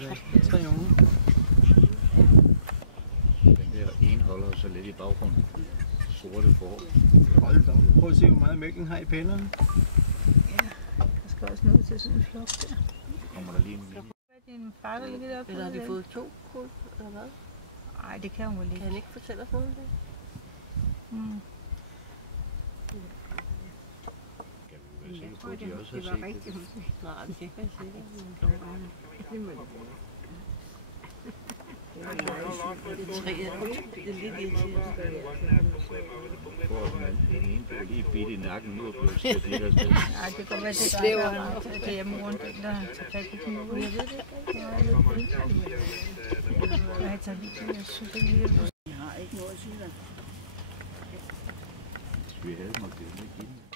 3 unger. Den der ene holder så lidt i baggrunden. Sorte får. Hold da op. Prøv at se, hvor meget mælk den har i pænderne. Ja, der skal også noget til sådan en flok der. Kommer der lige en linje. Hvad er din far, der ligger deroppe? Eller har de fået 2 kul, eller hvad? Nej, det kan hun vel Kan ikke. han ikke fortælle os noget om det? Mm. Kan vi være sikre på, at de også har set det? Nej, det kan ikke være sikkert. Det er lidt irriterende. For at den ene blev lige bidt i nakken nu og blev slæbt lidt afsted. Nej, det kan være, det er det er moren, der tager fat i kniven. Jeg ved det ikke. Jeg tager lige til, jeg synes ikke lige, Jeg har ikke noget at sige dig. Vi havde måske ikke give den.